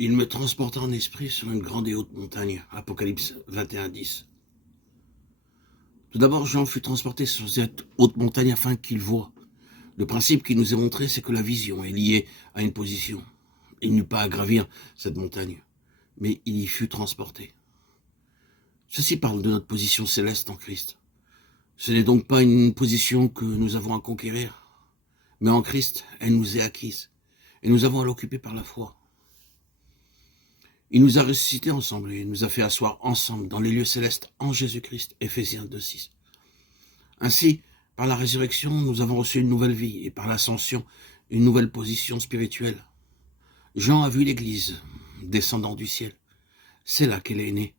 Il me transporta en esprit sur une grande et haute montagne. Apocalypse 21:10. Tout d'abord, Jean fut transporté sur cette haute montagne afin qu'il voie. Le principe qui nous est montré, c'est que la vision est liée à une position. Il n'eut pas à gravir cette montagne, mais il y fut transporté. Ceci parle de notre position céleste en Christ. Ce n'est donc pas une position que nous avons à conquérir, mais en Christ, elle nous est acquise, et nous avons à l'occuper par la foi. Il nous a ressuscités ensemble et nous a fait asseoir ensemble dans les lieux célestes en Jésus-Christ, Ephésiens 2:6. Ainsi, par la résurrection, nous avons reçu une nouvelle vie et par l'ascension, une nouvelle position spirituelle. Jean a vu l'Église descendant du ciel. C'est là qu'elle est née,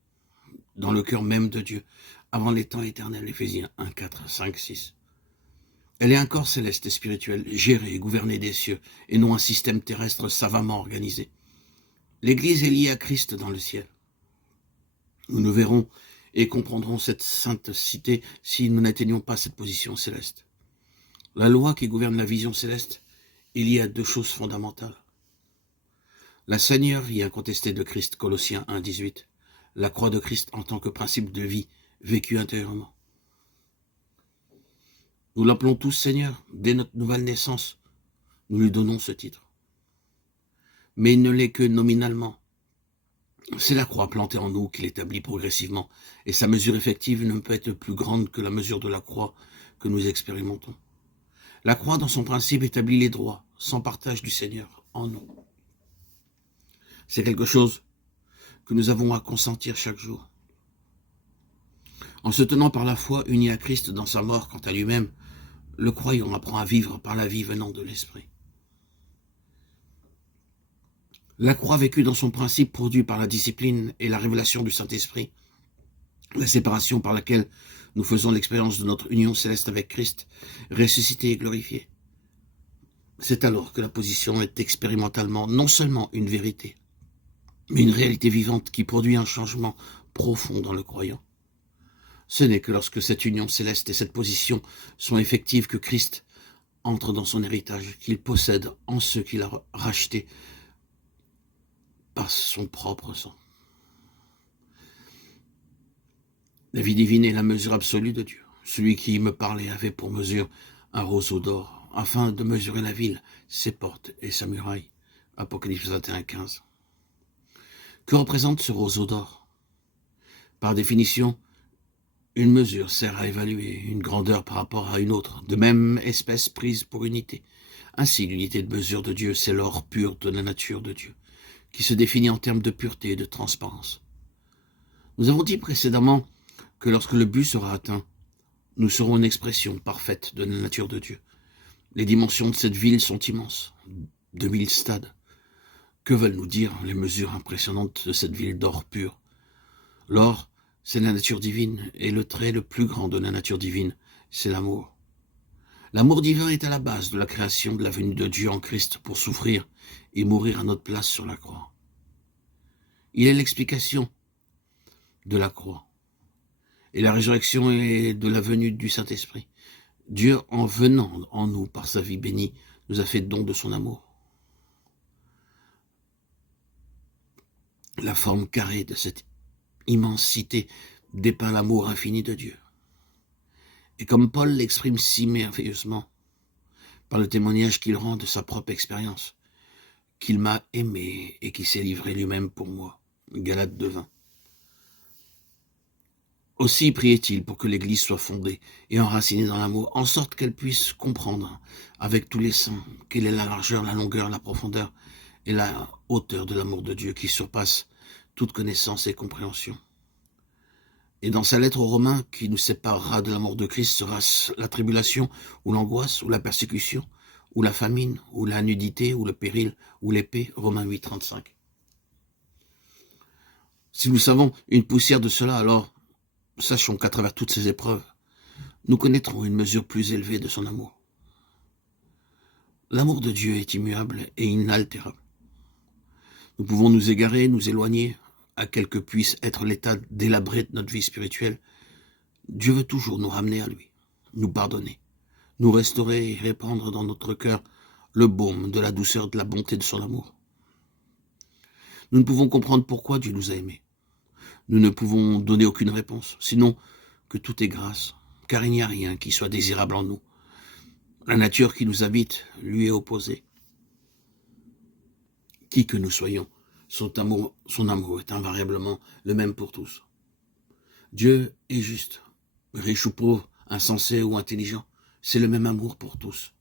dans le cœur même de Dieu, avant les temps éternels, Ephésiens 1, 4, 5, 6. Elle est un corps céleste et spirituel, géré et gouverné des cieux, et non un système terrestre savamment organisé. L'Église est liée à Christ dans le ciel. Nous ne verrons et comprendrons cette sainte cité si nous n'atteignons pas cette position céleste. La loi qui gouverne la vision céleste est liée à deux choses fondamentales. La seigneurie incontestée de Christ, Colossiens 1:18. La croix de Christ en tant que principe de vie vécu intérieurement. Nous l'appelons tous Seigneur dès notre nouvelle naissance. Nous lui donnons ce titre. Mais il ne l'est que nominalement. C'est la croix plantée en nous qui l'établit progressivement, et sa mesure effective ne peut être plus grande que la mesure de la croix que nous expérimentons. La croix, dans son principe, établit les droits, sans partage du Seigneur, en nous. C'est quelque chose que nous avons à consentir chaque jour. En se tenant par la foi unis à Christ dans sa mort quant à lui-même, le croyant apprend à vivre par la vie venant de l'Esprit. La croix vécue dans son principe produit par la discipline et la révélation du Saint-Esprit, la séparation par laquelle nous faisons l'expérience de notre union céleste avec Christ, ressuscité et glorifié. C'est alors que la position est expérimentalement non seulement une vérité, mais une réalité vivante qui produit un changement profond dans le croyant. Ce n'est que lorsque cette union céleste et cette position sont effectives que Christ entre dans son héritage qu'il possède en ceux qu'il a rachetés par son propre sang. La vie divine est la mesure absolue de Dieu. Celui qui me parlait avait pour mesure un roseau d'or, afin de mesurer la ville, ses portes et sa muraille. Apocalypse 21:15. Que représente ce roseau d'or? Par définition, une mesure sert à évaluer une grandeur par rapport à une autre, de même espèce prise pour unité. Ainsi, l'unité de mesure de Dieu, c'est l'or pur de la nature de Dieu, qui se définit en termes de pureté et de transparence. Nous avons dit précédemment que lorsque le but sera atteint, nous serons une expression parfaite de la nature de Dieu. Les dimensions de cette ville sont immenses, 2000 stades. Que veulent nous dire les mesures impressionnantes de cette ville d'or pur? L'or, c'est la nature divine, et le trait le plus grand de la nature divine, c'est l'amour. L'amour divin est à la base de la création de la venue de Dieu en Christ pour souffrir et mourir à notre place sur la croix. Il est l'explication de la croix. Et la résurrection est de la venue du Saint-Esprit. Dieu, en venant en nous par sa vie bénie, nous a fait don de son amour. La forme carrée de cette immensité dépeint l'amour infini de Dieu. Et comme Paul l'exprime si merveilleusement, par le témoignage qu'il rend de sa propre expérience, qu'il m'a aimé et qu'il s'est livré lui-même pour moi. Galates 2:20. Aussi priait-il pour que l'Église soit fondée et enracinée dans l'amour, en sorte qu'elle puisse comprendre, avec tous les saints, quelle est la largeur, la longueur, la profondeur et la hauteur de l'amour de Dieu qui surpasse toute connaissance et compréhension. Et dans sa lettre aux Romains, qui nous séparera de l'amour de Christ, sera-ce la tribulation, ou l'angoisse, ou la persécution, ou la famine, ou la nudité, ou le péril, ou l'épée, Romains 8:35. Si nous savons une poussière de cela, alors sachons qu'à travers toutes ces épreuves, nous connaîtrons une mesure plus élevée de son amour. L'amour de Dieu est immuable et inaltérable. Nous pouvons nous égarer, nous éloigner, à quel que puisse être l'état délabré de notre vie spirituelle. Dieu veut toujours nous ramener à lui, nous pardonner, nous restaurer et répandre dans notre cœur le baume de la douceur, de la bonté de son amour. Nous ne pouvons comprendre pourquoi Dieu nous a aimés. Nous ne pouvons donner aucune réponse, sinon que tout est grâce, car il n'y a rien qui soit désirable en nous. La nature qui nous habite lui est opposée. Qui que nous soyons, son amour est invariablement le même pour tous. Dieu est juste, riche ou pauvre, insensé ou intelligent, c'est le même amour pour tous.